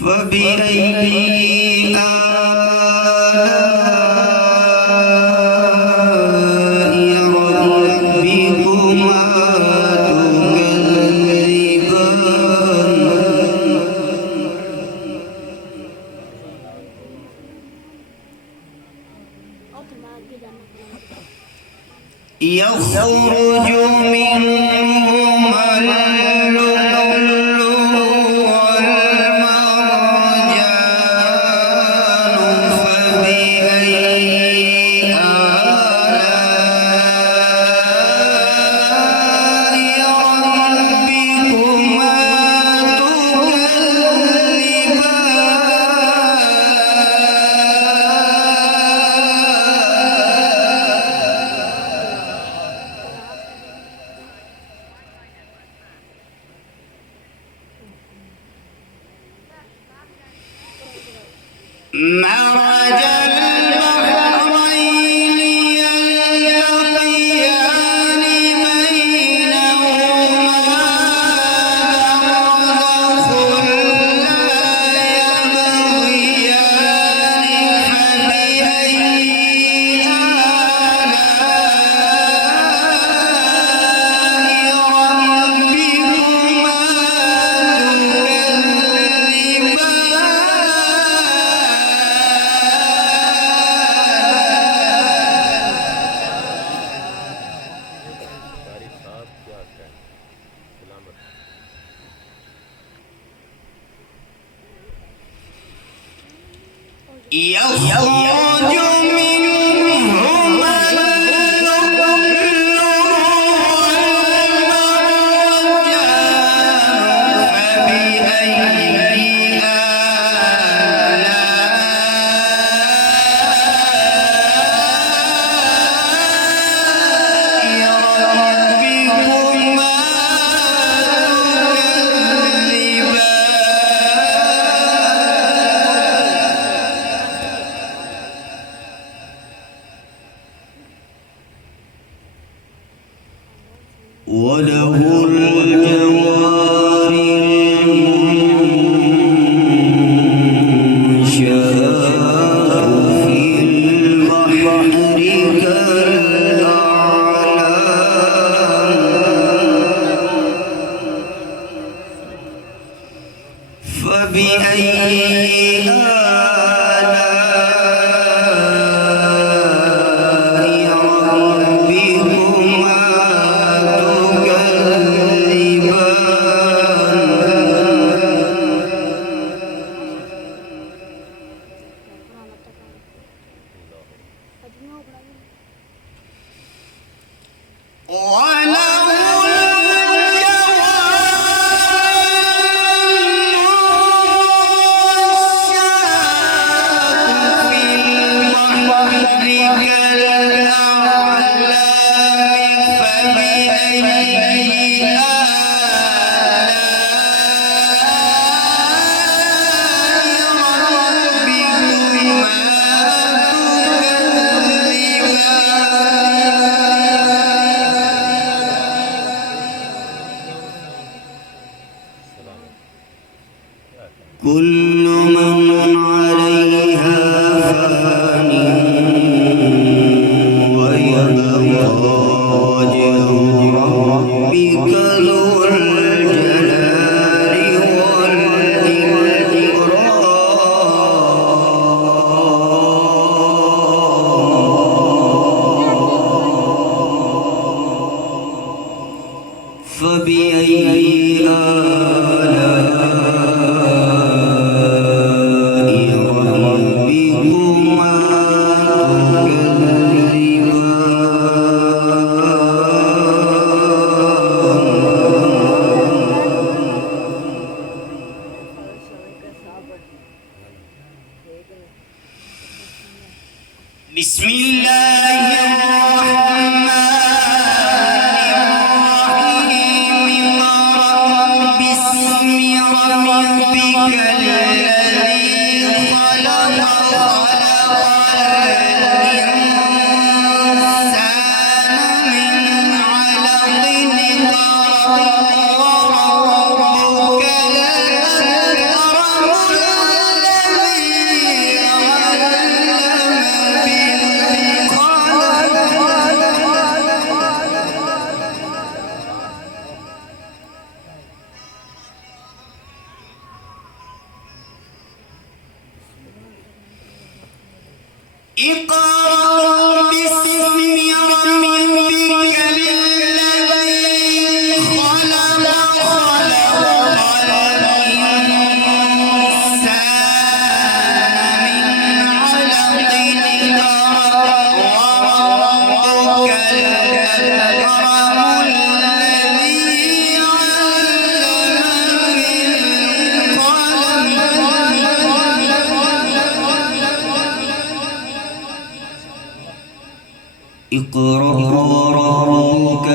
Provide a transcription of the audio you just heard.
فبأي يخرج منهما اللؤلؤ والمرجان فبأي آلاء ربكما مرج البحرين يلتقيان بينهما برزخ لا يبغيان فبأي آلاء ربكما يخرج منهما اللؤلؤ والمرجان فبأي وله الجوار المنشآت في البحر كالأعلام فبأي كل من عليها فان ويبقى وجه ربك ذو الجلال والإكرام فبأي بسم الله الرحمن الرحيم باسم ربك الذي خلق الإنسان من علق اقرأ وربك الأكرم اقرأ باسم ربك الذي خلق خلق الإنسان من علق اقرأ وربك الأكرم الذي علم بالقلم اقرأ وربك